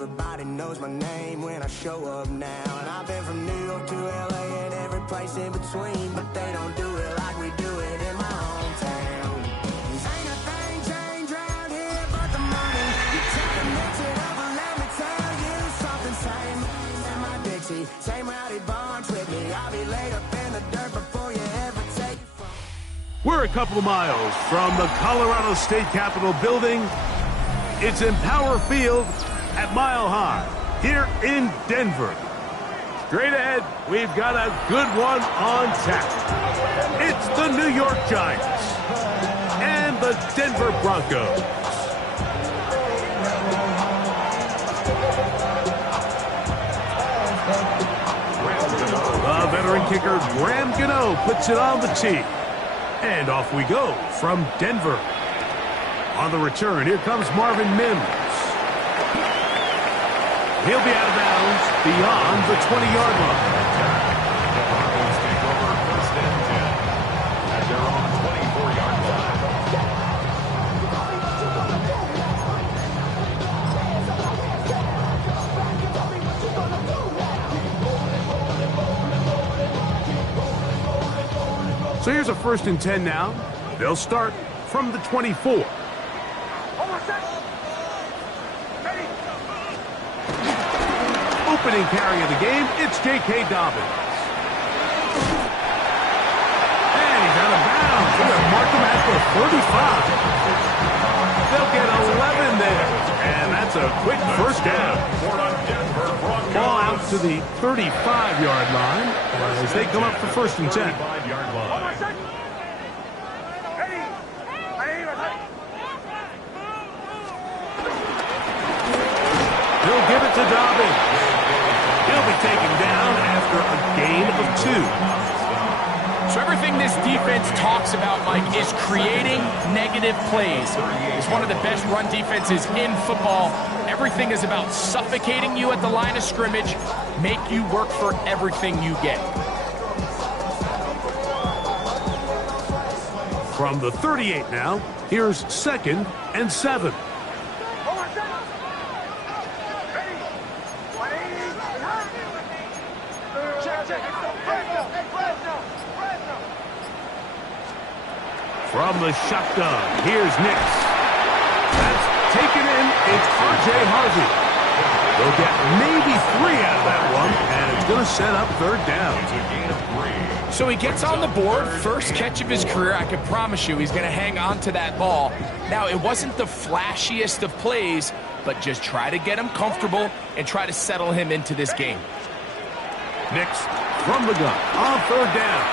Everybody knows my name when I show up now. And I've been from New York to LA and every place in between, but they don't do it like we do it in my hometown. 'Cause ain't a thing changed around here but the money. You try to mix it up, but let me tell you something. Same in my Dixie, same rowdy bunch with me. I'll be laid up in the dirt before you ever take it from me. We're a couple of miles from the Colorado State Capitol building. It's Empower Field at Mile High here in Denver. Straight ahead, we've got a good one on tap. It's the New York Giants and the Denver Broncos. The veteran kicker Graham Gano puts it on the tee. And off we go from Denver. On the return, here comes Marvin Mims. He'll be out of bounds beyond the 20-yard line. The Broncos take over 1st and 10 at their own 24-yard line. So here's a 1st and 10 now. They'll start from the 24. Opening carry of the game, it's J.K. Dobbins. And he's out of bounds. We're going to mark him at the 35. They'll get 11 there. And that's a quick 1st down. Ball out to the 35-yard line as they come up for 1st and 10. He'll give it to Dobbins. He'll be taken down after a gain of 2. So everything this defense talks about, Mike, is creating negative plays. It's one of the best run defenses in football. Everything is about suffocating you at the line of scrimmage, make you work for everything you get. From the 38 now, here's 2nd and 7. From the shotgun, here's Nix. That's taken in, it's R.J. Harvey. They'll get maybe 3 out of that one, and it's going to set up 3rd down. It's a gain of 3. So he gets on the board, first catch of his career. I can promise you he's going to hang on to that ball. Now, it wasn't the flashiest of plays, but just try to get him comfortable and try to settle him into this game. Nix from the gun on 3rd down.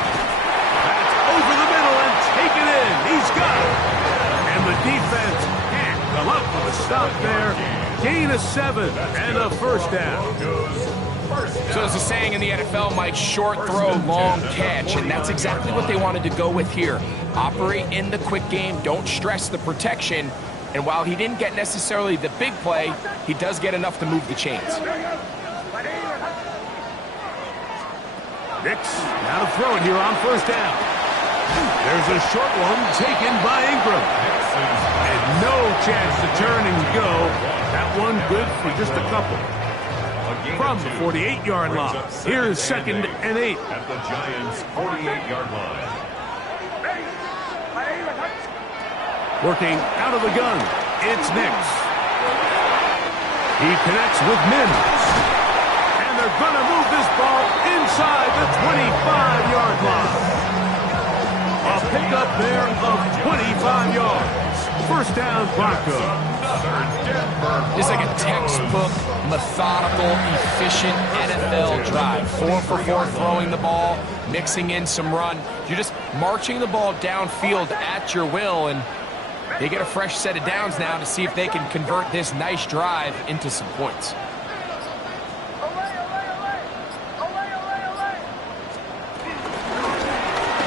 That's over the middle and taken in. He's got it. And the defense can't come up with a stop there. Gain of 7 and a 1st down. So there's a saying in the NFL, Mike, short throw, long catch, and that's exactly what they wanted to go with here. Operate in the quick game, don't stress the protection, and while he didn't get necessarily the big play, he does get enough to move the chains. Nix now to throw it here on 1st down. There's a short one taken by Ingram. And no chance to turn and go. That one good for just a couple. From the 48-yard line, here's 2nd and 8. At the Giants' 48-yard line. Working out of the gun, it's Nix. He connects with Mims. And they're going to move this ball inside the 25-yard line. A pickup there of 25 yards. 1st down, Broncos. It's like a textbook, methodical, efficient NFL drive. 4 for 4 throwing the ball, mixing in some run. You're just marching the ball downfield at your will, and they get a fresh set of downs now to see if they can convert this nice drive into some points.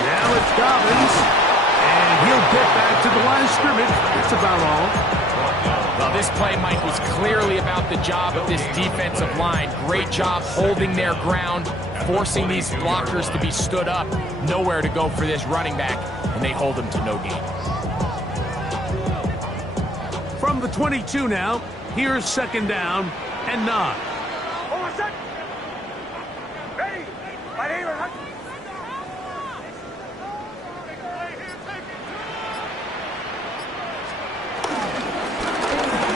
Now it's Dobbins, and he'll get back to the line of scrimmage. That's about all. Well, this play, Mike, was clearly about the job of this defensive line. Great job holding their ground, forcing these blockers to be stood up. Nowhere to go for this running back, and they hold him to no gain. From the 22 now, here's 2nd down and 9.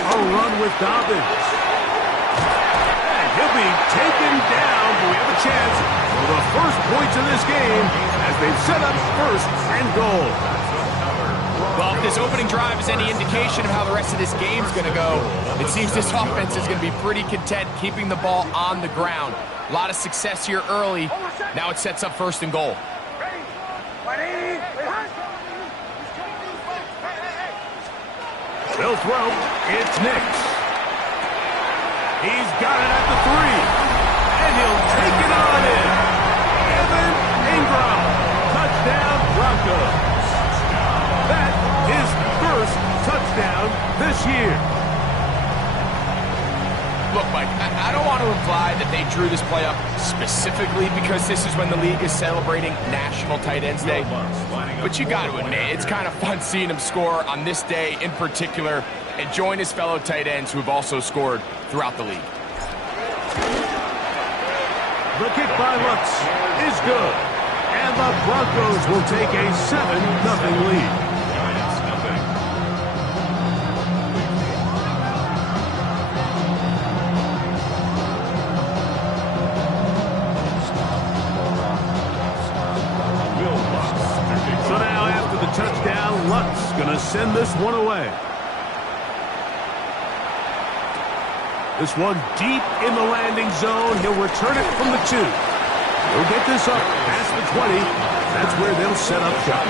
A run with Dobbins. And he'll be taken down, but we have a chance for the first points of this game as they've set up first and goal. Well, if this opening drive is any indication of how the rest of this game's going to go, it seems this offense is going to be pretty content keeping the ball on the ground. A lot of success here early. Now it sets up first and goal. They'll throw. It's Nix. He's got it at the 3. And he'll take it on in. Evan Ingram. Touchdown, Broncos. That is first touchdown this year. Look, Mike, I don't want to imply that they drew this play up specifically because this is when the league is celebrating National Tight Ends Day. But you got to admit, it's kind of fun seeing him score on this day in particular and join his fellow tight ends who have also scored throughout the league. The kick by Lutz is good. And the Broncos will take a 7-0 lead. So now after the touchdown, Lutz going to send this one away. This one deep in the landing zone. He'll return it from the 2. He'll get this up past the 20. That's where they'll set up shop.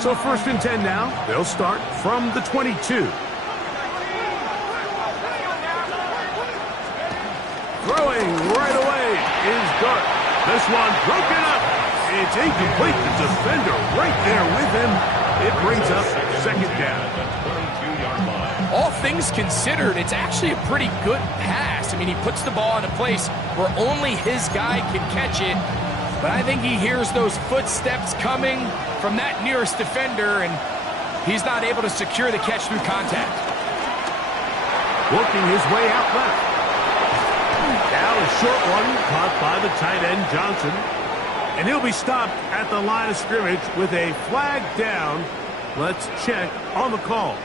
So first and 10 now. They'll start from the 22. Throwing right away is Dart. This one broken up. It's incomplete. The defender right there with him. It brings up second down. All things considered, it's actually a pretty good pass. I mean, he puts the ball in a place where only his guy can catch it. But I think he hears those footsteps coming from that nearest defender, and he's not able to secure the catch through contact. Working his way out left. Now a short one caught by the tight end Johnson. And he'll be stopped at the line of scrimmage with a flag down. Let's check on the call.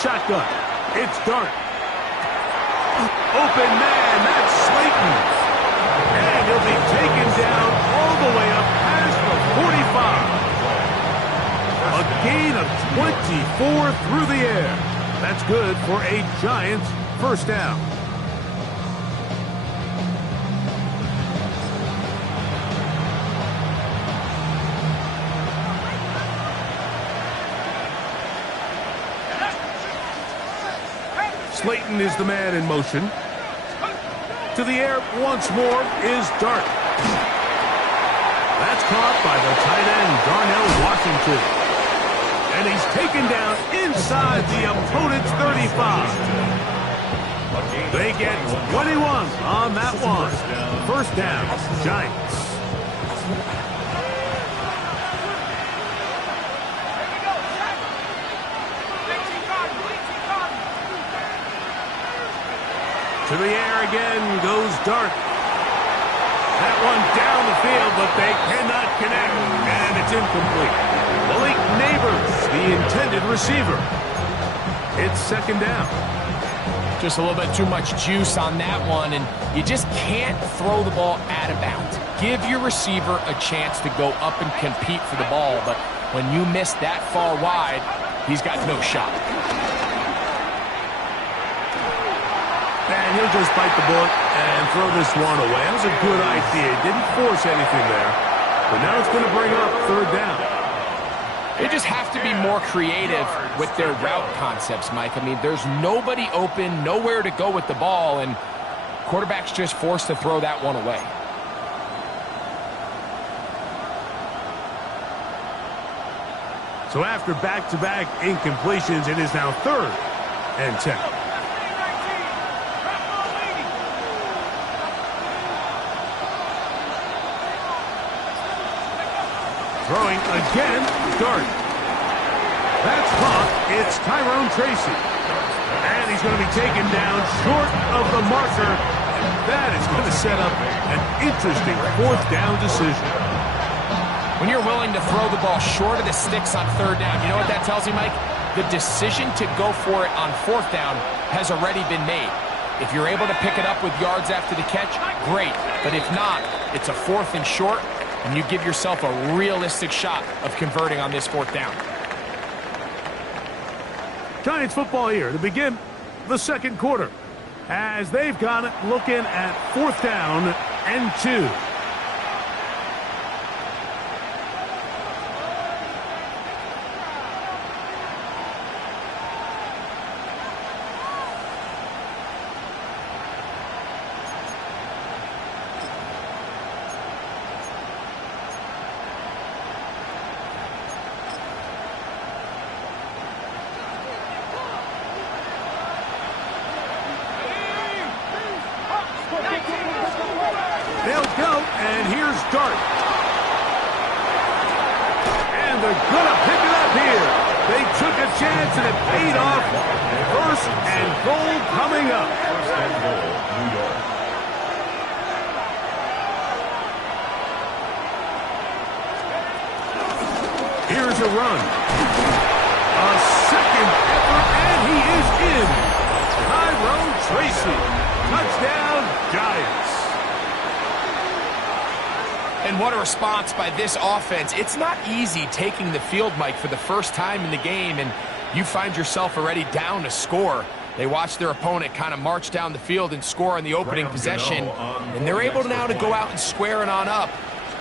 Shotgun. It's Dart. Open man. That's Slayton. And he'll be taken down all the way up past the 45. A gain of 24 through the air. That's good for a Giants first down. Slayton is the man in motion. To the air once more is Dart. That's caught by the tight end, Darnell Washington. And he's taken down inside the opponent's 35. They get 21 on that one. First down, Giants. To the air again goes Dart. That one down the field, but they cannot connect, and it's incomplete. Malik Neighbors, the intended receiver. It's second down. Just a little bit too much juice on that one, and you just can't throw the ball out of bounds. Give your receiver a chance to go up and compete for the ball, but when you miss that far wide, he's got no shot. And he'll just bite the bullet and throw this one away. That was a good idea. Didn't force anything there. But now it's going to bring up third down. just have to be more creative with their route concepts, Mike. I mean, there's nobody open, nowhere to go with the ball, and quarterback's just forced to throw that one away. So after back-to-back incompletions, it is now 3rd and 10. Throwing again, Dart. That's caught. It's Tyrone Tracy. And he's going to be taken down short of the marker. And that is going to set up an interesting 4th down decision. When you're willing to throw the ball short of the sticks on 3rd down, you know what that tells you, Mike? The decision to go for it on 4th down has already been made. If you're able to pick it up with yards after the catch, great. But if not, it's a 4th and short, and you give yourself a realistic shot of converting on this 4th down. Giants football here to begin the 2nd quarter, as they've got it looking at 4th down and 2. They'll go, and here's Dart. And they're going to pick it up here. They took a chance, and it paid off. 1st and goal coming up. 1st and goal, New York. Here's a run. A 2nd effort, and he is in. Tyrone Tracy. Touchdown, Giants. And what a response by this offense. It's not easy taking the field, Mike, for the first time in the game, and you find yourself already down to score. They watch their opponent kind of march down the field and score on the opening possession, and they're able now to go out and square it on up.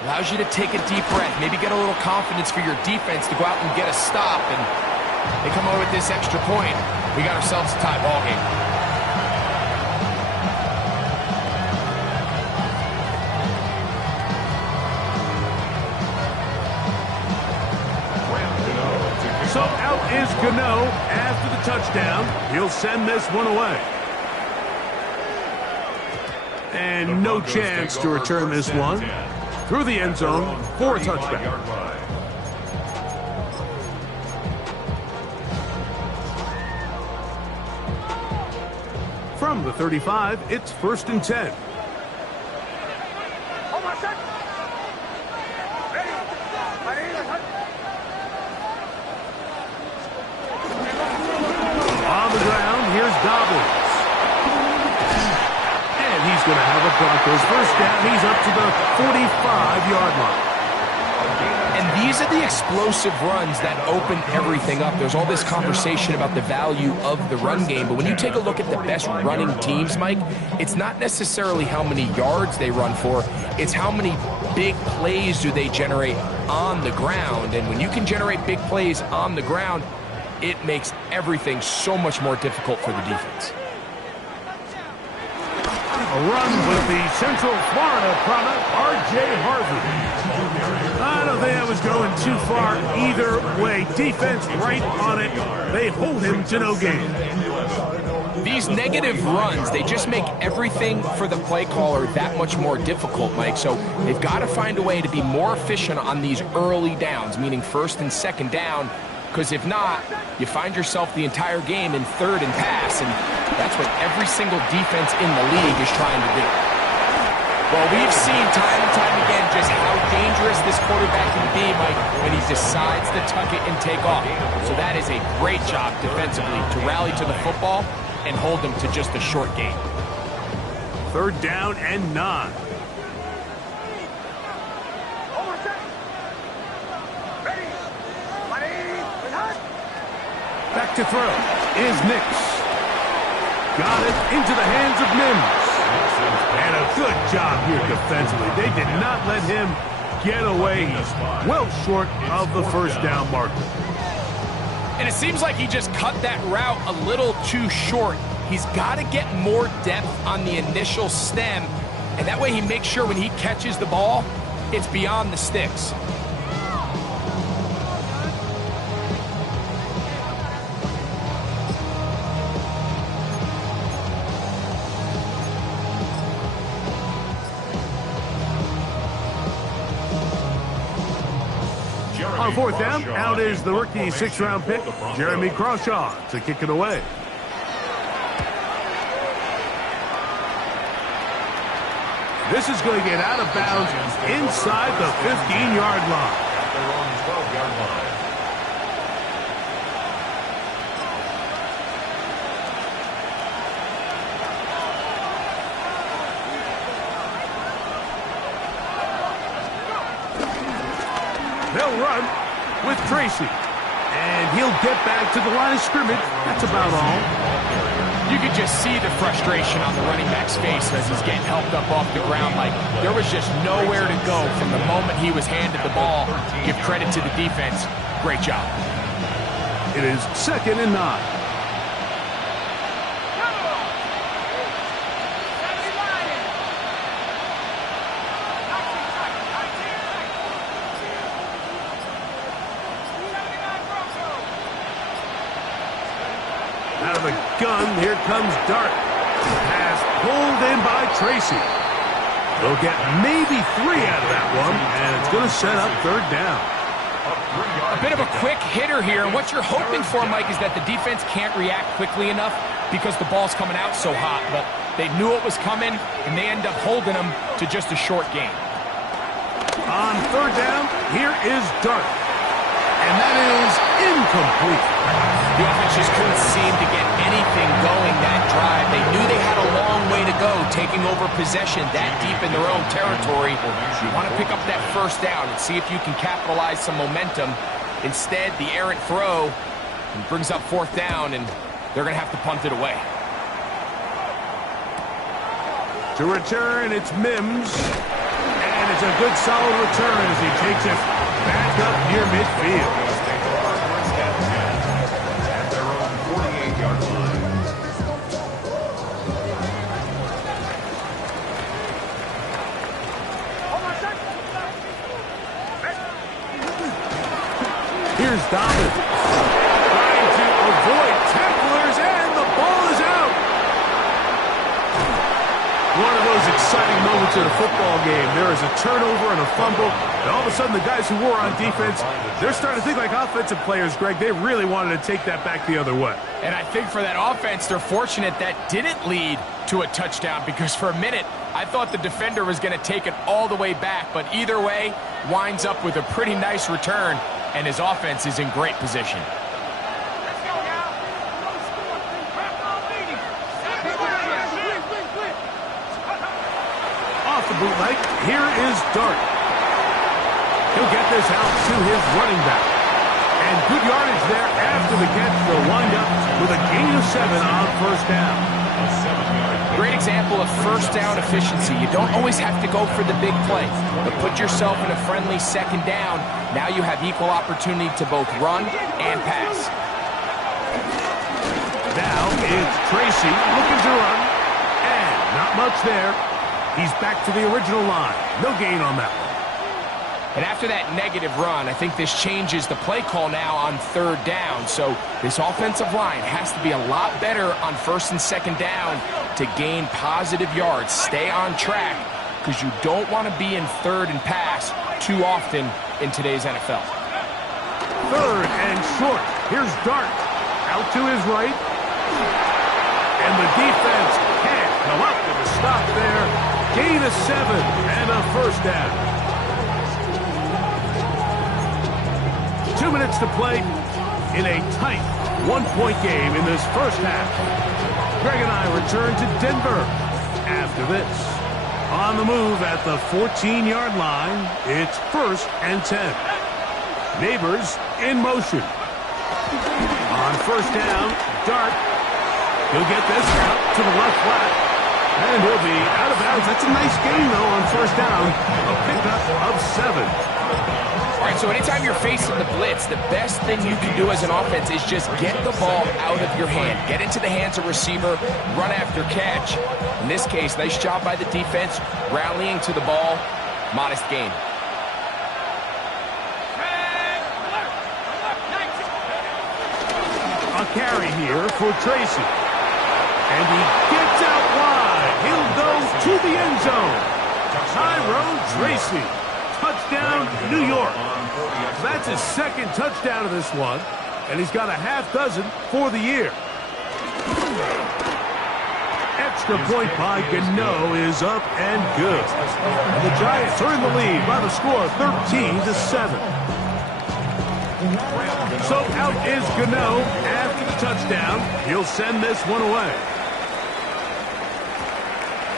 Allows you to take a deep breath, maybe get a little confidence for your defense to go out and get a stop, and they come away with this extra point. We got ourselves a tie ball game. So out is Gano after the touchdown. He'll send this one away. And no chance to return this one through the end zone for a touchback. From the 35, it's 1st and 10. On the ground, here's Dobbins. And he's going to have a Broncos 1st down. He's up to the 45-yard line. And these are the explosive runs that open everything up. There's all this conversation about the value of the run game, but when you take a look at the best running teams, Mike, it's not necessarily how many yards they run for, it's how many big plays do they generate on the ground. And when you can generate big plays on the ground, it makes everything so much more difficult for the defense. A run with the Central Florida product, R.J. Harvey. I don't think I was going too far either way. Defense right on it. They hold him to no gain. These negative runs, they just make everything for the play caller that much more difficult, Mike. So they've got to find a way to be more efficient on these early downs, meaning 1st and 2nd down, because if not, you find yourself the entire game in 3rd and pass, and that's what every single defense in the league is trying to do. Well, we've seen time and time again just how dangerous this quarterback can be, Mike, when he decides to tuck it and take off. So that is a great job defensively to rally to the football and hold them to just a short gain. 3rd down and 9. Back to throw is Nix. Got it into the hands of Mims. And a good job here defensively. They did not let him getaway. He's well short of the first down marker. And it seems like he just cut that route a little too short. He's got to get more depth on the initial stem, and that way he makes sure when he catches the ball, it's beyond the sticks. On fourth down, out is the rookie sixth-round pick, Jeremy Crawshaw, to kick it away. This is going to get out of bounds inside the 15-yard line. At their own 12-yard line. They'll run with Tracy. And he'll get back to the line of scrimmage. That's about all. You could just see the frustration on the running back's face as he's getting helped up off the ground. Like, there was just nowhere to go from the moment he was handed the ball. Give credit to the defense. Great job. It is 2nd and 9. Out of the gun, here comes Dart. Pass pulled in by Tracy. They'll get maybe 3 out of that one, and it's going to set up 3rd down. A bit of a quick hitter here, and what you're hoping for, Mike, is that the defense can't react quickly enough because the ball's coming out so hot, but they knew it was coming, and they end up holding them to just a short game. On 3rd down, here is Dart. And that is incomplete. The offense just couldn't seem to get anything going that drive. They knew they had a long way to go, taking over possession that deep in their own territory. You want to pick up that first down and see if you can capitalize some momentum. Instead, the errant throw brings up 4th down, and they're going to have to punt it away. To return, it's Mims. And it's a good, solid return as he takes it back up near midfield. At their own 48-yard line. Here's Dobbins. Trying to avoid tacklers, and the ball is out. One of those exciting moments in a football game. There is a turnover and a fumble, and all of a sudden the guys who were on defense, they're starting to think like offensive players, Greg. They really wanted to take that back the other way. And I think for that offense, they're fortunate that didn't lead to a touchdown, because for a minute, I thought the defender was going to take it all the way back, but either way, winds up with a pretty nice return, and his offense is in great position. Off the bootleg, here is Dart. He'll get this out to his running back. And good yardage there after the catch. They'll wind up with a gain of 7 on 1st down. Great example of first down efficiency. You don't always have to go for the big play, but put yourself in a friendly 2nd down. Now you have equal opportunity to both run and pass. Now it's Tracy looking to run. And not much there. He's back to the original line. No gain on that one. And after that negative run, I think this changes the play call now on 3rd down. So this offensive line has to be a lot better on 1st and 2nd down to gain positive yards. Stay on track, because you don't want to be in 3rd and pass too often in today's NFL. 3rd and short. Here's Dart. Out to his right. And the defense can't come up with a stop there. Gain of 7 and a 1st down. 2 minutes to play in a tight 1-point game in this first half. Greg and I return to Denver after this. On the move at the 14-yard line, it's 1st and 10. Neighbors in motion. On 1st down, Dart. He'll get this out to the left flat. And he'll be out of bounds. That's a nice gain, though, on first down. A pickup of 7. All right, so anytime you're facing the blitz, the best thing you can do as an offense is just get the ball out of your hand. Get into the hands of receiver, run after catch. In this case, nice job by the defense, rallying to the ball. Modest gain. A carry here for Tracy. And he gets out wide. He'll go to the end zone. Tyrone Tracy. Touchdown, New York. That's his second touchdown of this one. And he's got a half dozen for the year. Extra point by Gano is up and good. And the Giants are in the lead by the score of 13-7. So out is Gano after the touchdown. He'll send this one away.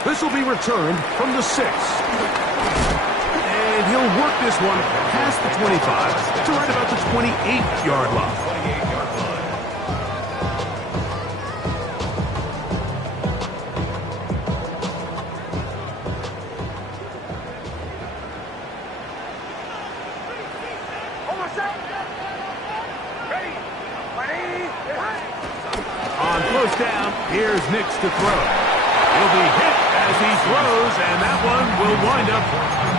This will be returned from the 6. And he'll work this one past the 25 to right about the 28-yard line. Down. Here's Nix to throw. He'll be hit as he throws, and that one will wind up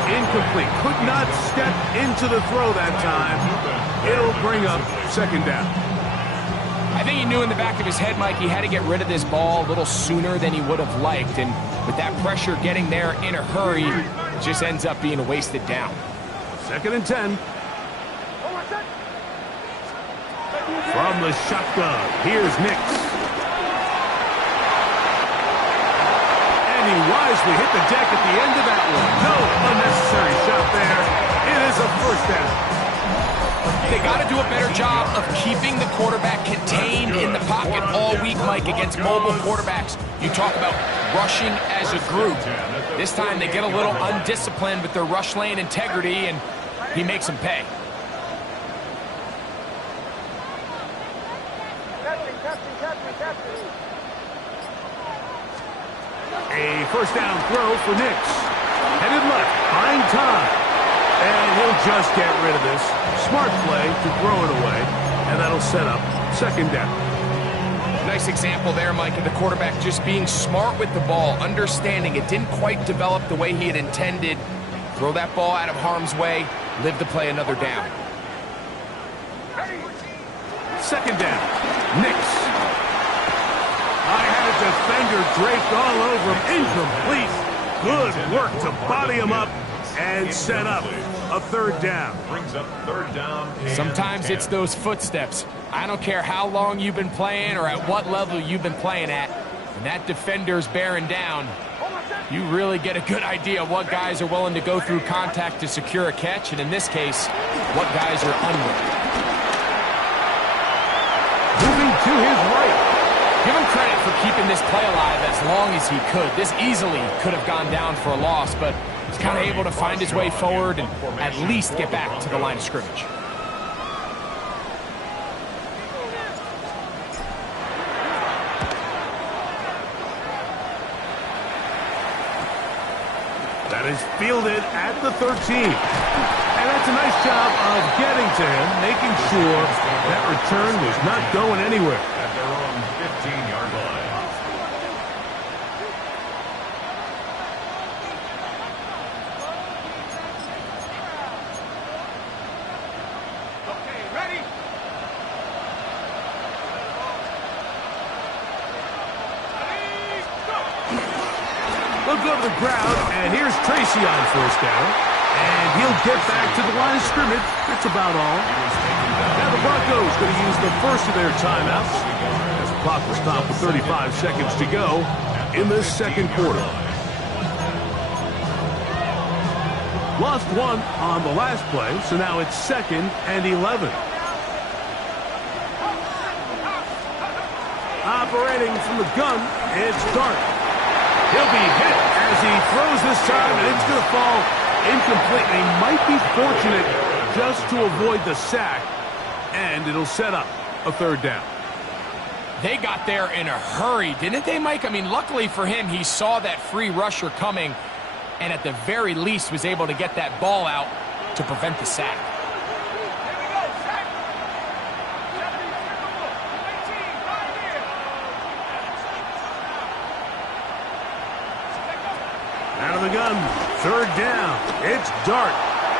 incomplete. Could not step into the throw that time. It'll bring up second down. I think he knew in the back of his head, Mike, he had to get rid of this ball a little sooner than he would have liked, and with that pressure getting there in a hurry, it just ends up being a wasted down. Second and 10. From the shotgun, here's Nix. He wisely hit the deck at the end of that one. No unnecessary shot there. It is a first down. They got to do a better job of keeping the quarterback contained in the pocket all week, Mike, against mobile quarterbacks. You talk about rushing as a group. This time they get a little undisciplined with their rush lane integrity, and he makes them pay. A first down throw for Nix. Headed left, find time. And he'll just get rid of this. Smart play to throw it away. And that'll set up second down. Nice example there, Mike, of the quarterback just being smart with the ball, understanding it didn't quite develop the way he had intended. Throw that ball out of harm's way, live to play another down. Second down, Nix. I had a defender draped all over him. Incomplete. Good work to body him up and set up a third down. Brings up third down. Sometimes it's those footsteps. I don't care how long you've been playing or at what level you've been playing at. When that defender's bearing down, you really get a good idea of what guys are willing to go through contact to secure a catch, and in this case, what guys are unwilling. Moving to his right. Give him credit for keeping this play alive as long as he could. This easily could have gone down for a loss, but he's kind of able to find his way forward and at least get back to the line of scrimmage. That is fielded at the 13. And that's a nice job of getting to him, making sure that return was not going anywhere. At their own 15-yard line. Okay, ready? They'll go to the ground, and here's Tracy on first down. And he'll get back to the line of scrimmage. That's about all. Now the Broncos going to use the first of their timeouts as the clock will stop with 35 seconds to go in this second quarter. Lost one on the last play, so now it's 2nd and 11. Operating from the gun, it's Dart. He'll be hit as he throws this time, and it's going to fall incomplete. They might be fortunate just to avoid the sack, and it'll set up a third down. They got there in a hurry, didn't they, Mike? I mean, luckily for him, he saw that free rusher coming and at the very least was able to get that ball out to prevent the sack. Out of the gun, third down. It's Dart.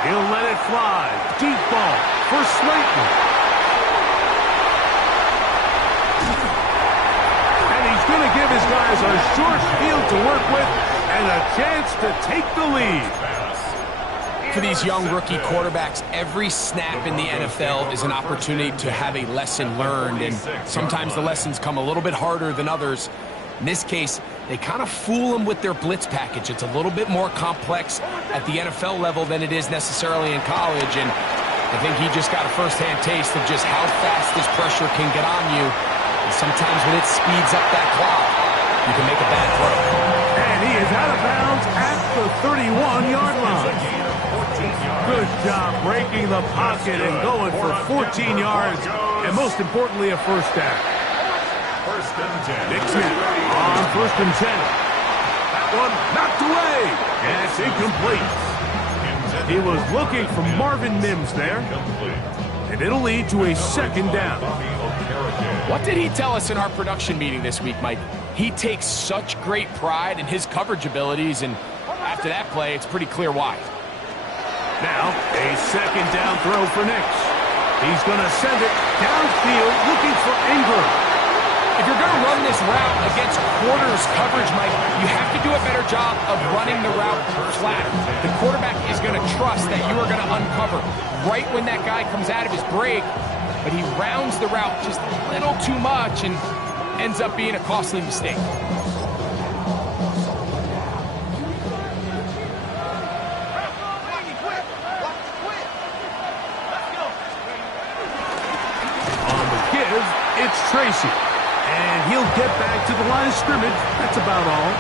He'll let it fly. Deep ball for Slayton. And he's going to give his guys a short field to work with and a chance to take the lead. For these young rookie quarterbacks, every snap in the NFL is an opportunity to have a lesson learned, and sometimes the lessons come a little bit harder than others. In this case, they kind of fool them with their blitz package. It's a little bit more complex at the NFL level than it is necessarily in college, and I think he just got a first-hand taste of just how fast this pressure can get on you. And sometimes when it speeds up that clock, you can make a bad throw. And he is out of bounds at the 31-yard line. Good job breaking the pocket and going for 14 yards, and most importantly, a first down. First and 10. Nixon on first and 10. That one knocked away. And it's incomplete. He was looking for Marvin Mims there. And it'll lead to a second down. What did he tell us in our production meeting this week, Mike? He takes such great pride in his coverage abilities, and after that play, it's pretty clear why. Now, a second down throw for Nix. He's going to send it downfield looking for Ingram. If you're going to run this route against quarters coverage, Mike, you have to do a better job of running the route flatter. The quarterback is going to trust that you are going to uncover right when that guy comes out of his break, but he rounds the route just a little too much and ends up being a costly mistake. On the give, it's Tracy. And he'll get back to the line of scrimmage. That's about all.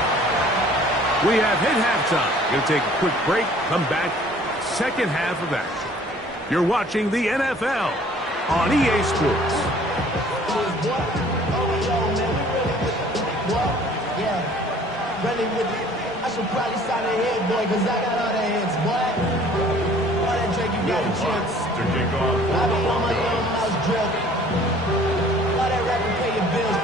We have hit halftime. Going to take a quick break. Come back. Second half of action. You're watching the NFL on EA Sports. I should probably sign a head, boy, because I got all the heads, boy. All that Drake, you got the chips. I be on my little mouse drip. All that rapper pay your bills.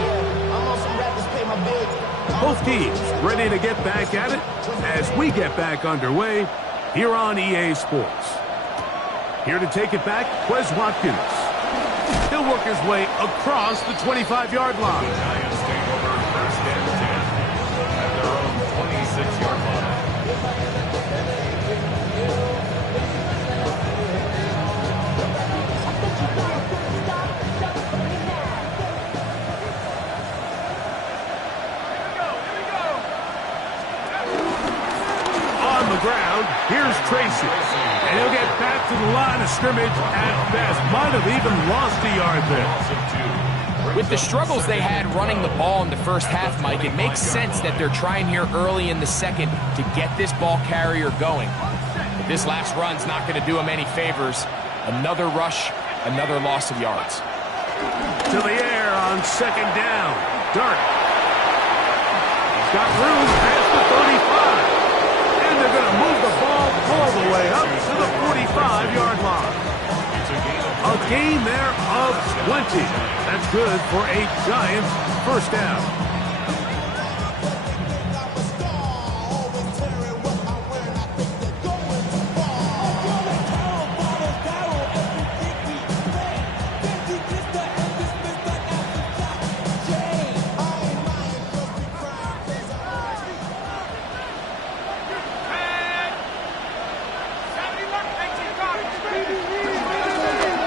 Yeah, I'm on some rappers pay my bills. Both teams ready to get back at it as we get back underway here on EA Sports. Here to take it back, Quez Watkins. He'll work his way across the 25-yard line. The Giants take over first and 10 at their own 26-yard line. On the ground, here's Tracy. And he'll get back to the line of scrimmage at best. Might have even lost a yard there. With the struggles they had running the ball in the first half, Mike, it makes sense that they're trying here early in the second to get this ball carrier going. But this last run's not going to do him any favors. Another rush, another loss of yards. To the air on second down. Dart. He's got room past the 35. And they're going to move the ball all the way up to the 45-yard line. A gain there of 20. That's good for a Giants first down.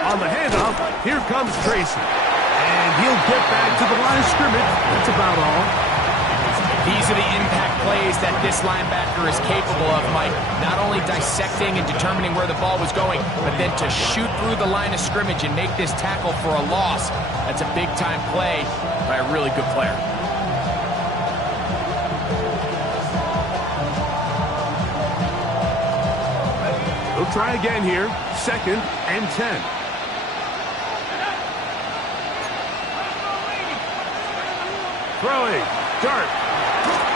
On the handoff, here comes Tracy. And he'll get back to the line of scrimmage. That's about all. These are the impact plays that this linebacker is capable of, Mike. Not only dissecting and determining where the ball was going, but then to shoot through the line of scrimmage and make this tackle for a loss. That's a big-time play by a really good player. We'll try again here. Second and 10. throwing. Dart.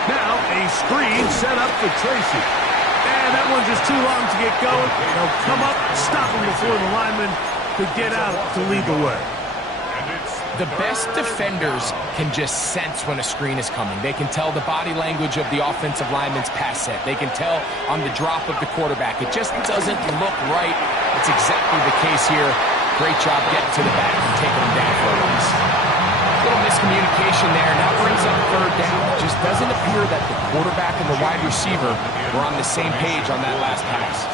Now a screen set up for Tracy. And that one's just too long to get going. They'll come up, stop him before the lineman could get out to lead the way. The best defenders can just sense when a screen is coming. They can tell the body language of the offensive lineman's pass set. They can tell on the drop of the quarterback. It just doesn't look right. It's exactly the case here. Great job getting to the back and taking him down for a loss. Little miscommunication there. Now brings up third down. It just doesn't appear that the quarterback and the wide receiver were on the same page on that last pass.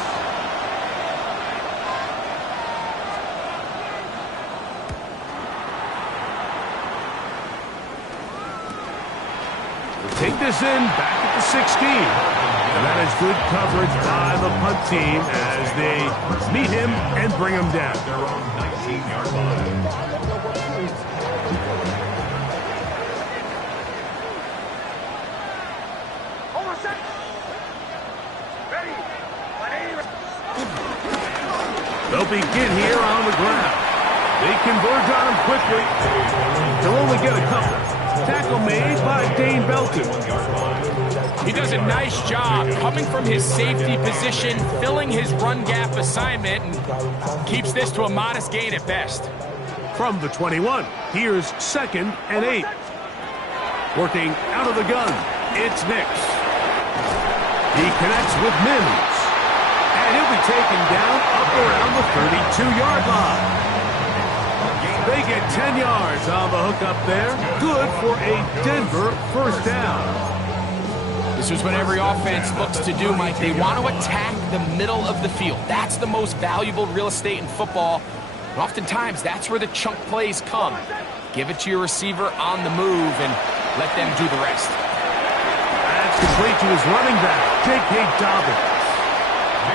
Take this in, back at the 16. And that is good coverage by the punt team as they meet him and bring him down. Their own 19-yard line. They'll begin here on the ground. They converge on him quickly. They'll only get a couple. Tackle made by Dane Belton. He does a nice job coming from his safety position, filling his run gap assignment, and keeps this to a modest gain at best. From the 21, here's 2nd and 8. Working out of the gun, it's Nix. He connects with Mims. And he'll be taken down up around the 32-yard line. They get 10 yards on the hook up there. Good for a Denver first down. This is what every offense looks to do, Mike. They want to attack the middle of the field. That's the most valuable real estate in football. And oftentimes, that's where the chunk plays come. Give it to your receiver on the move and let them do the rest. That's complete to his running back, J.K. Dobbins.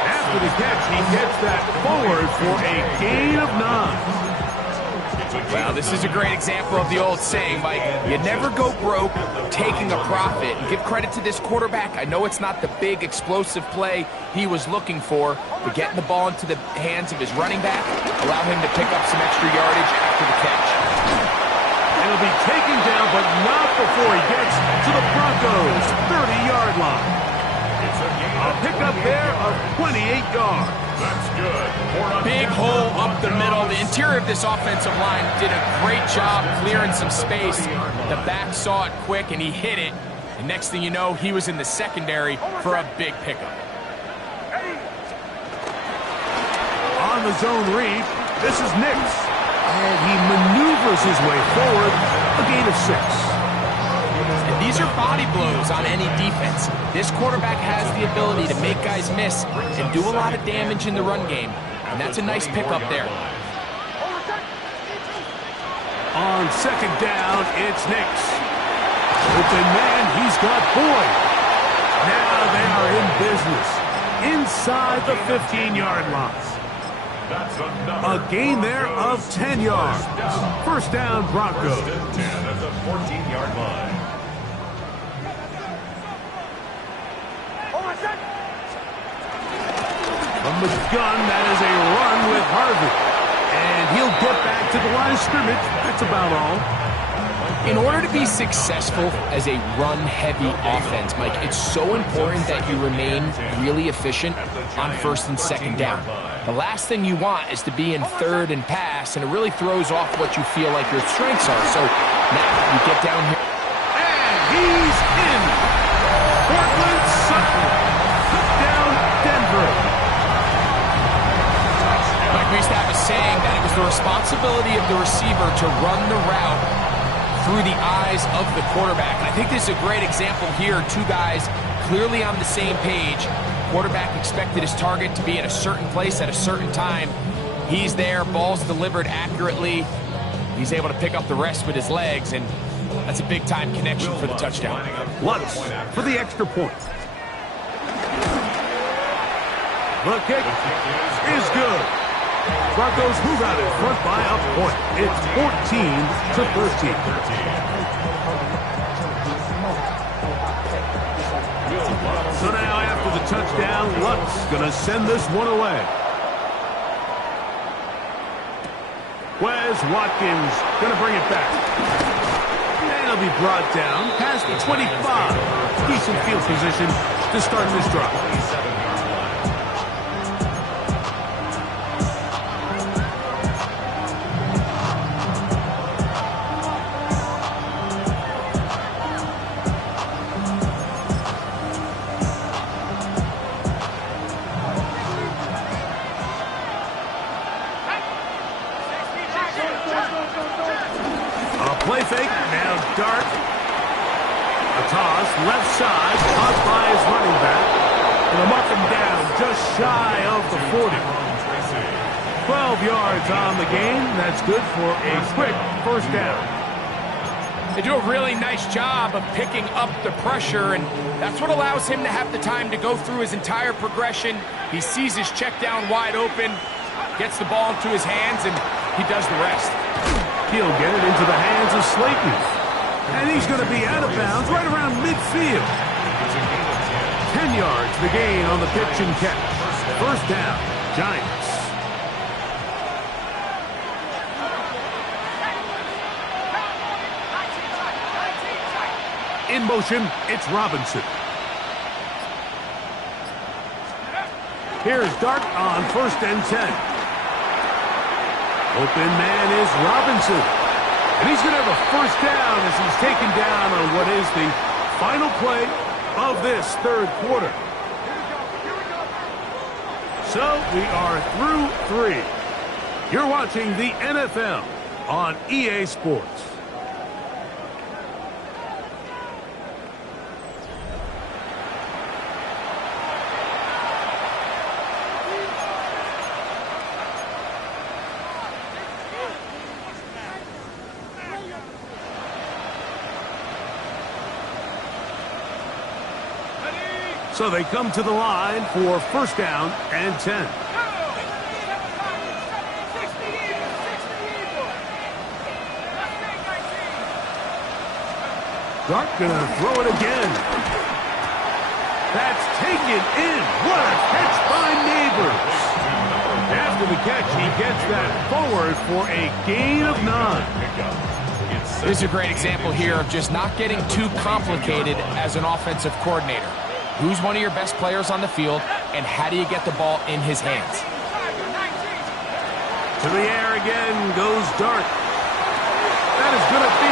After the catch, he gets that forward for a gain of 9. Well, this is a great example of the old saying, Mike. You never go broke taking a profit. And give credit to this quarterback. I know it's not the big, explosive play he was looking for, but getting the ball into the hands of his running back allow him to pick up some extra yardage after the catch. And he'll be taken down, but not before he gets to the Broncos' 30-yard line. A pickup there of 28 yards. That's good. Big hole up the middle. The interior of this offensive line did a great job clearing some space. The back saw it quick, and he hit it. And next thing you know, he was in the secondary for a big pickup. On the zone read, this is Nix. And he maneuvers his way forward, a gain of 6. And these are body blows on any defense. This quarterback has the ability to make guys miss and do a lot of damage in the run game. And that's a nice pickup there. On 2nd down, it's Nix. Open man, he's got Boyd. Now they are in business. Inside the 15-yard line. A gain there of 10 yards. First down, Broncos. 10 at the 14-yard line. From the gun, that is a run with Harvey. And he'll get back to the line of scrimmage. That's about all. In order to be successful as a run-heavy offense, Mike, it's so important that you remain really efficient on 1st and 2nd down. The last thing you want is to be in 3rd and pass, and it really throws off what you feel like your strengths are. So now you get down here. And he's in. Portland Sutton took down Denver. Mike, we used to have a saying that it was the responsibility of the receiver to run the route through the eyes of the quarterback. And I think this is a great example here. Two guys clearly on the same page. Quarterback expected his target to be in a certain place at a certain time. He's there, ball's delivered accurately. He's able to pick up the rest with his legs, and that's a big-time connection for the touchdown. Lutz for the extra point. The kick is good. Broncos move out in front by a point. It's 14-13. So now after the touchdown, Lutz gonna send this one away. Wes Watkins gonna bring it back. And he'll be brought down past the 25. Decent field position to start this drive. 27-yard line. Play fake, now Dart. A toss, left side, caught by his running back. And they'll mark him down just shy of the 40. 12 yards on the game. That's good for a quick first down. They do a really nice job of picking up the pressure, and that's what allows him to have the time to go through his entire progression. He sees his check down wide open, gets the ball into his hands, and he does the rest. He'll get it into the hands of Slayton. And he's going to be out of bounds right around midfield. 10 yards the gain on the pitch and catch. First down, Giants. In motion, it's Robinson. Here's Dart on 1st and 10. Open man is Robinson. And he's going to have a first down as he's taken down on what is the final play of this third quarter. So we are through 3. You're watching the NFL on EA Sports. So they come to the line for first down and 10. Dart gonna throw it again. That's taken in. What a catch by Neighbors. After the catch, he gets that forward for a gain of 9. This is a great example here of just not getting too complicated as an offensive coordinator. Who's one of your best players on the field, and how do you get the ball in his hands? To the air again goes Dart. That is going to be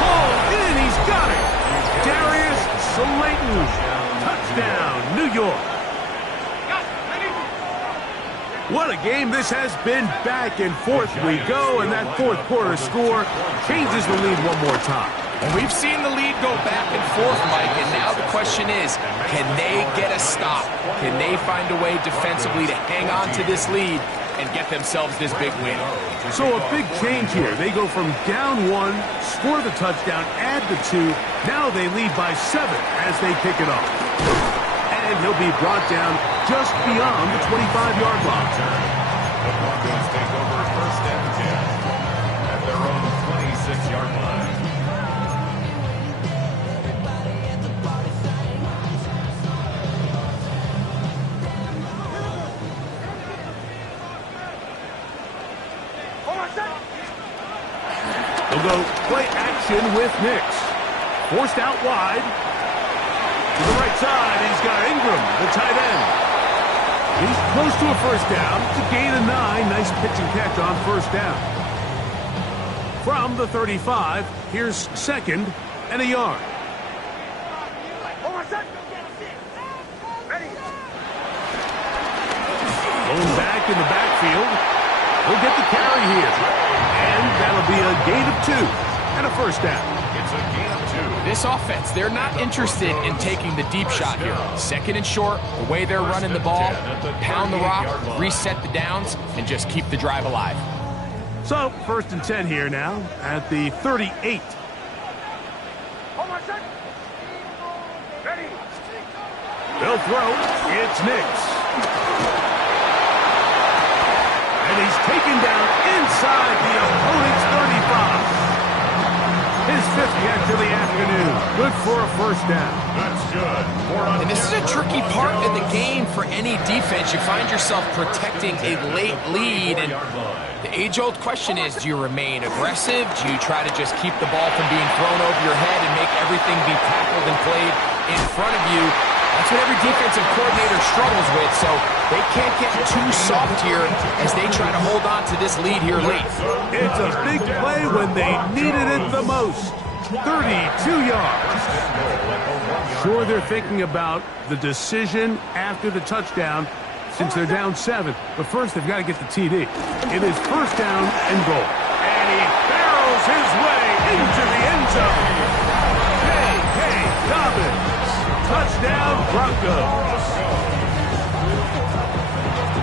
pulled in. He's got it. Darius Slayton. Touchdown, New York. What a game this has been. Back and forth we go, and that fourth quarter score changes the lead one more time. And we've seen the lead go back and forth, Mike, and now the question is, can they get a stop? Can they find a way defensively to hang on to this lead and get themselves this big win? So a big change here. They go from down 1, score the touchdown, add the 2. Now they lead by 7 as they kick it off. And he'll be brought down just beyond the 25-yard line. The Broncos take over 1st and 10 at their own 26-yard line. They'll go play action with Nix. Forced out wide. To the right side, he's got Ingram, the tight end. He's close to a first down. It's a gain of 9. Nice pitch and catch on first down. From the 35, here's 2nd and a yard. Going back in the backfield. He'll get the carry here. And that'll be a gain of 2 and a first down. It's a gain of 2. This offense, they're not interested in taking the deep shot here. 2nd and short, the way they're running the ball, pound the rock, reset the downs, and just keep the drive alive. So, 1st and 10 here now at the 38. They'll throw. It's Nix. And he's taken down inside the opponent's 35. His 5th catch of the afternoon. Good for a first down. That's good. And this is a tricky part of the game for any defense. You find yourself protecting a late lead, and the age-old question is, do you remain aggressive? Do you try to just keep the ball from being thrown over your head and make everything be tackled and played in front of you? That's what every defensive coordinator struggles with, so they can't get too soft here as they try to hold on to this lead here late. It's a big play when they needed it the most. 32 yards. Sure, they're thinking about the decision after the touchdown since they're down 7. But first, they've got to get the TD. It is first down and goal. And he barrels his way into the end zone. J.K. Dobbins. Touchdown, Broncos.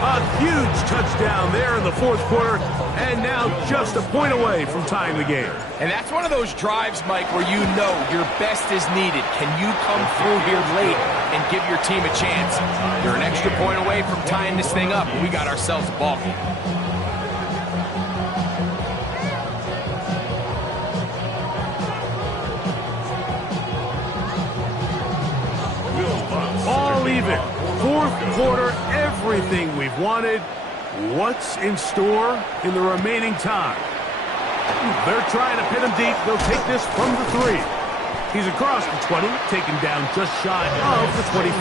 A huge touchdown there in the fourth quarter, and now just a point away from tying the game. And that's one of those drives, Mike, where you know your best is needed. Can you come through here late and give your team a chance? You're an extra point away from tying this thing up, and we got ourselves a ball game. All even. Fourth quarter, everything we've wanted. What's in store in the remaining time? They're trying to pin him deep. They'll take this from the 3. He's across the 20, taken down just shy of the 25.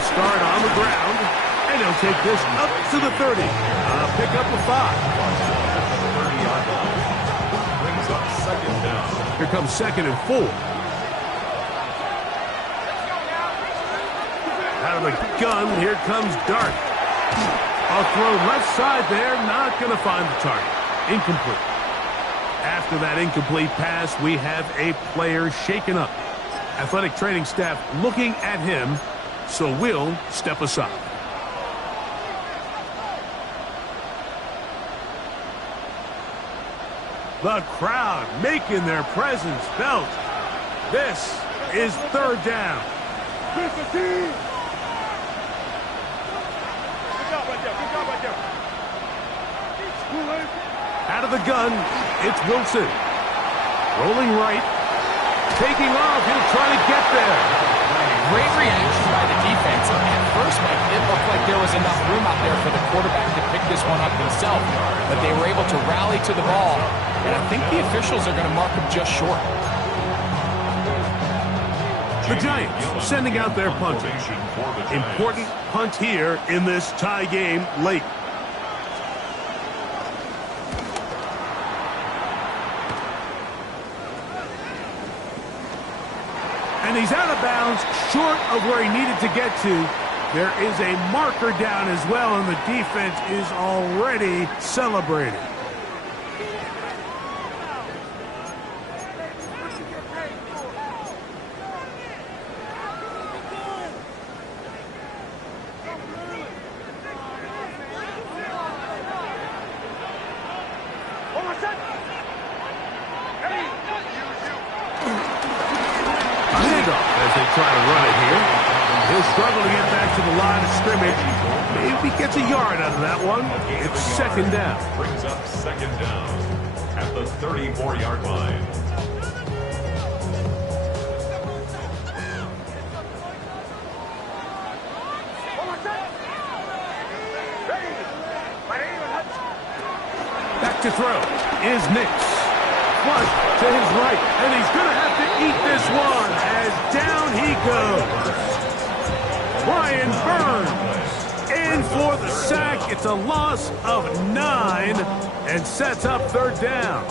Start on the ground, and he'll take this up to the 30. Pick up a 5. Brings up second down. Here comes 2nd and 4. Out of the gun, here comes Dart. I'll throw left side there, not going to find the target. Incomplete. After that incomplete pass, we have a player shaken up. Athletic training staff looking at him, so we'll step aside. The crowd making their presence felt. This is third down. Good job right there. Out of the gun, it's Wilson. Rolling right. Taking off, he'll try to get there. Great reaction by the defense. At first, Mike, it looked like there was enough room out there for the quarterback to pick this one up himself, but they were able to rally to the ball, and I think the officials are going to mark him just short. The Giants sending out their punter. Important punt here in this tie game late. And he's out of bounds, short of where he needed to get to. There is a marker down as well, and the defense is already celebrating. Try to run it here. He'll struggle to get back to the line of scrimmage. Maybe gets a yard out of that one. It's second down. Brings up second down at the 34-yard line. Back to throw is Nix. Flush to his right, and he's going to have to eat this one as down he goes. Brian Burns in for the sack. It's a loss of 9 and sets up third down.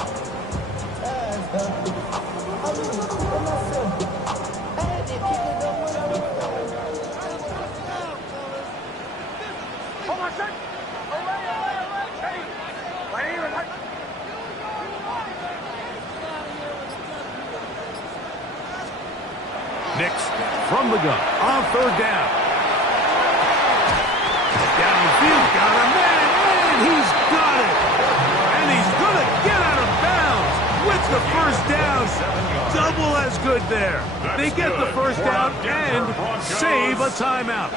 Nix from the gun on third down. Downfield, got a man, and he's got it. And he's going to get out of bounds with the as good there. They get the first down and save a timeout.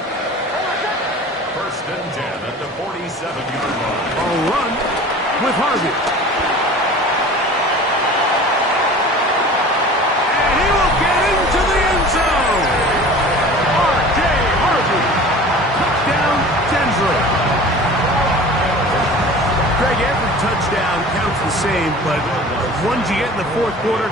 First and 10 at the 47-yard line. A run with Harvey. And he will get into the end zone. R.J. Harvey. Touchdown, Denver. Greg, every touchdown counts the same, but the ones you get in the fourth quarter,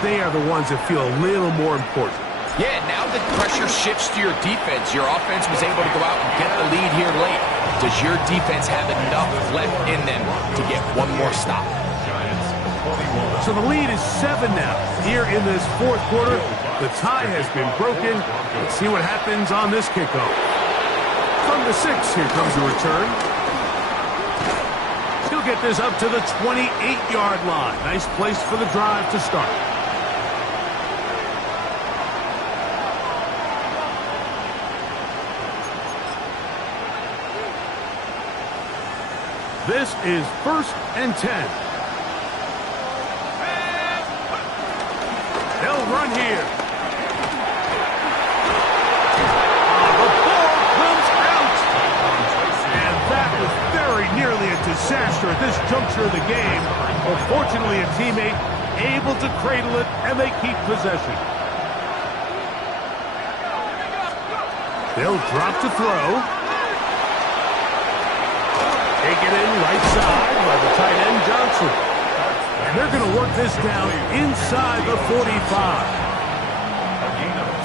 they are the ones that feel a little more important. Yeah, now that pressure shifts to your defense, your offense was able to go out and get the lead here late. Does your defense have enough left in them to get one more stop? So the lead is 7 now. Here in this fourth quarter, the tie has been broken. Let's see what happens on this kickoff. From the 6, here comes the return. He'll get this up to the 28-yard line. Nice place for the drive to start. This is 1st and 10. They'll run here. The ball comes out. And that was very nearly a disaster at this juncture of the game. But fortunately, a teammate able to cradle it, and they keep possession. They'll drop to throw. Taken in right side by the tight end Johnson. And they're going to work this down inside the 45.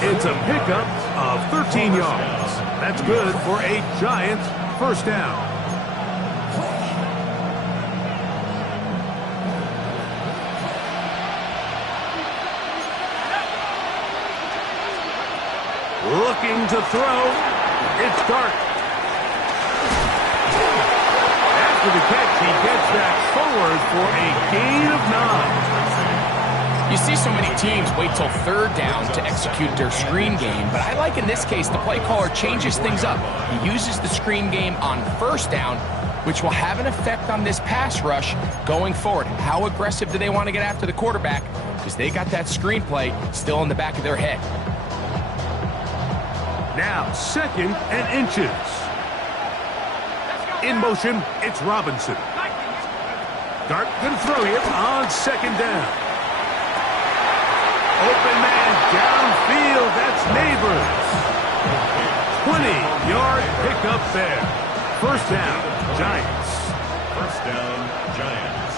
It's a pickup of 13 yards. That's good for a Giants first down. Looking to throw. It's Dart. The catch, he gets that forward for a gain of 9. You see so many teams wait till 3rd down to execute their screen game, but I like in this case the play caller changes things up. He uses the screen game on 1st down, which will have an effect on this pass rush going forward. How aggressive do they want to get after the quarterback? Because they got that screen play still in the back of their head. Now 2nd and inches. In motion, it's Robinson. Dart going to throw here on 2nd down. Open man downfield. That's Neighbors. 20-yard pickup there. First down, Giants. First down, Giants.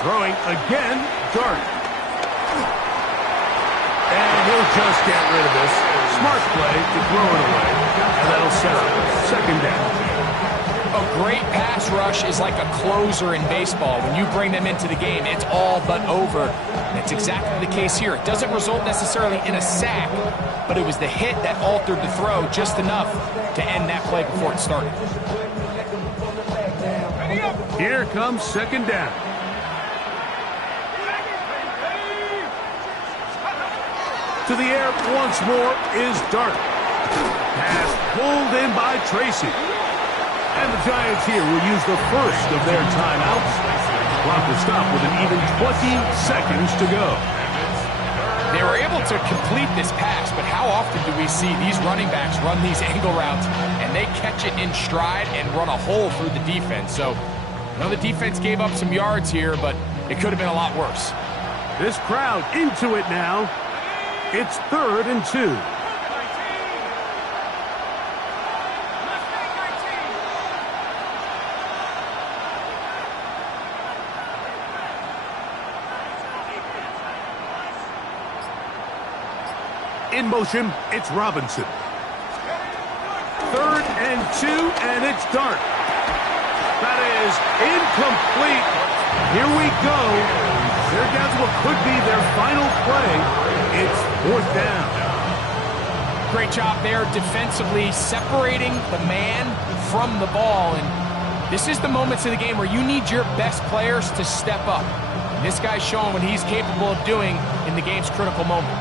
Throwing again, Dart. And he'll just get rid of this. Smart play to throw it away. And that'll set up 2nd down. A great pass rush is like a closer in baseball. When you bring them into the game, it's all but over. That's exactly the case here. It doesn't result necessarily in a sack, but it was the hit that altered the throw just enough to end that play before it started. Here comes 2nd down. To the air once more is Dart. Pass pulled in by Tracy. And the Giants here will use the first of their timeouts. Clock will stop with an even 20 seconds to go. They were able to complete this pass, but how often do we see these running backs run these angle routes and they catch it in stride and run a hole through the defense? So, I know the defense gave up some yards here, but it could have been a lot worse. This crowd into it now. It's 3rd and 2. In motion, it's Robinson. 3rd and 2, and it's Dart. That is incomplete. Here we go. They're down to what could be their final play. It's 4th down. Great job there defensively, separating the man from the ball. And this is the moments in the game where you need your best players to step up. And this guy's showing what he's capable of doing in the game's critical moment.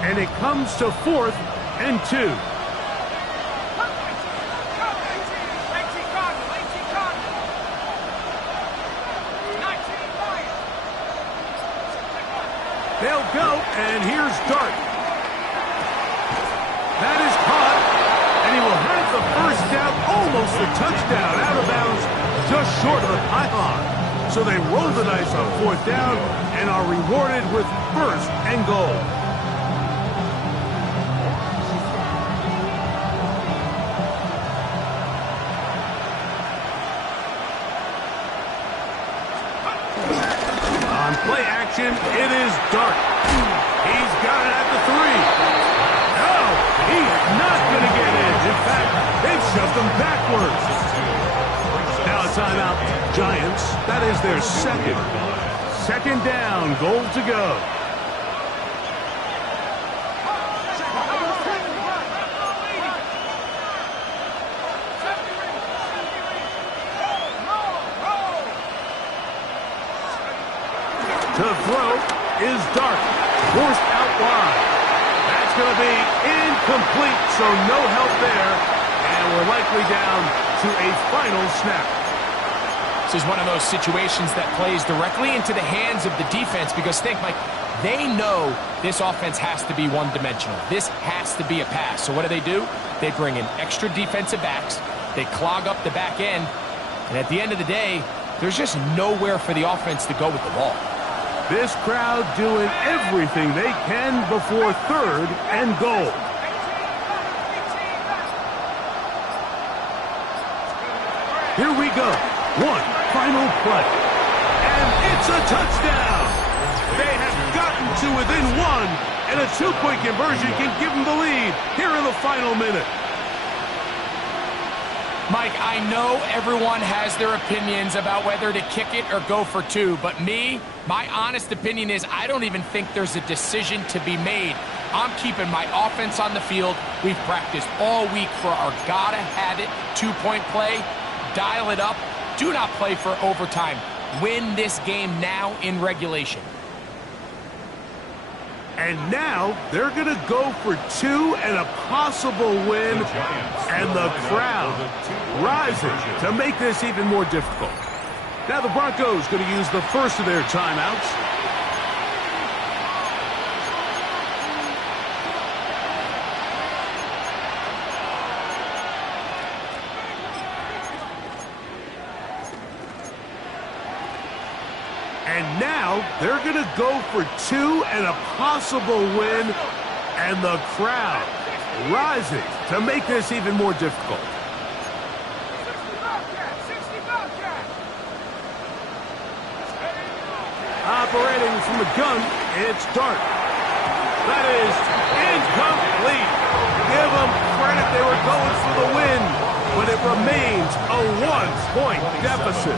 And it comes to 4th and 2. They'll go, and here's Dart. That is caught, and he will have the first down, almost a touchdown, out of bounds, just short of the pylon. So they roll the dice on 4th down and are rewarded with 1st and goal. On play action, it is Dart. He's got it at the 3. No, he's not going to get in. In fact, they've shoved him backwards. Now a timeout, Giants. That is their 2nd. 2nd down, goal to go. To throw is Dart, forced out wide. That's going to be incomplete, so no help there, and we're likely down to a final snap. This is one of those situations that plays directly into the hands of the defense because think, Mike, they know this offense has to be one-dimensional. This has to be a pass. So what do? They bring in extra defensive backs. They clog up the back end. And at the end of the day, there's just nowhere for the offense to go with the ball. This crowd doing everything they can before 3rd and goal. Here we go. One final play. And it's a touchdown. They have gotten to within 1, and a 2-point conversion can give them the lead here in the final minute. Mike, I know everyone has their opinions about whether to kick it or go for 2, but my honest opinion is I don't even think there's a decision to be made. I'm keeping my offense on the field. We've practiced all week for our gotta-have-it 2-point play. Dial it up. Do not play for overtime. Win this game now in regulation. And now they're going to go for 2 and a possible win, and the crowd rising to make this even more difficult. Now the Broncos going to use the first of their timeouts. And now they're going to go for 2 and a possible win, and the crowd rising to make this even more difficult. Operating from the gun, it's Dart. That is incomplete. Give them credit, they were going for the win, but it remains a 1-point deficit.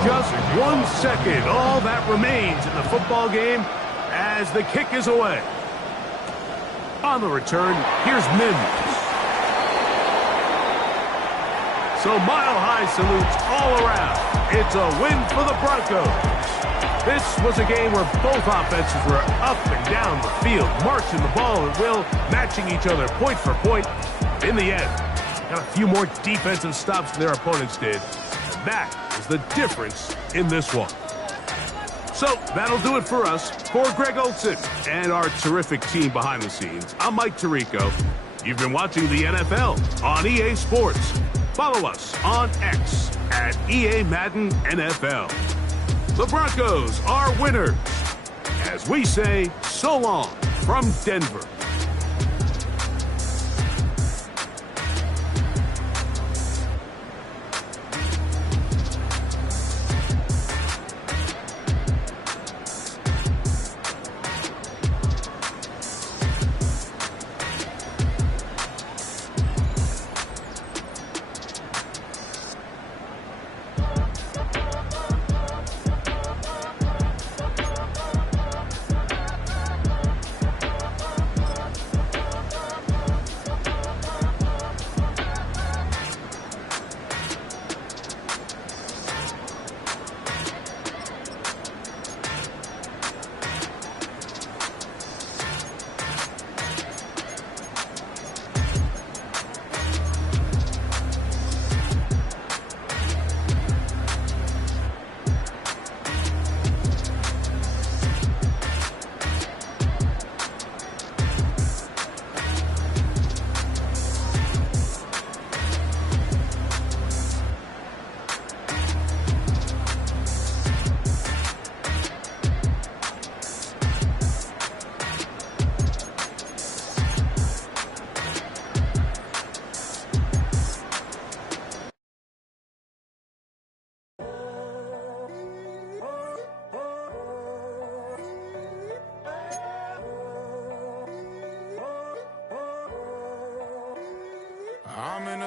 Just 1 second, all that remains in the football game as the kick is away. On the return, here's Mims. So mile-high salutes all around. It's a win for the Broncos. This was a game where both offenses were up and down the field, marching the ball at will, matching each other point for point. In the end, got a few more defensive stops than their opponents did. That is the difference in this one. So that'll do it for us. For Greg Olsen and our terrific team behind the scenes, I'm Mike Tirico. You've been watching the NFL on EA Sports. Follow us on X at EA Madden NFL. The Broncos are winners. As we say, so long from Denver.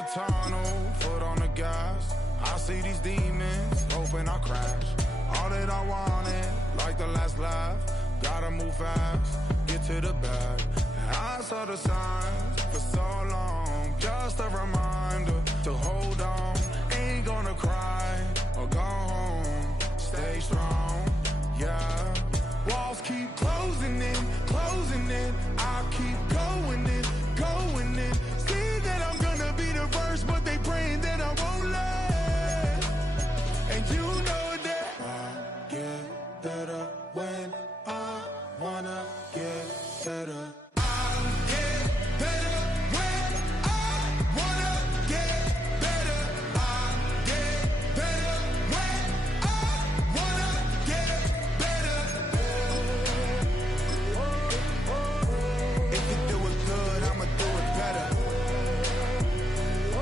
the tunnel, foot on the gas. I see these demons, hoping I crash. All that I wanted, like the last laugh. Gotta move fast, get to the bag. I saw the signs for so long, just a reminder to hold on. Ain't gonna cry or go home, stay strong, yeah. Walls keep closing in, I keep going in, going in. See that I'm gonna be the first, but they praying that I won't let. And you know that I get better when I wanna get better.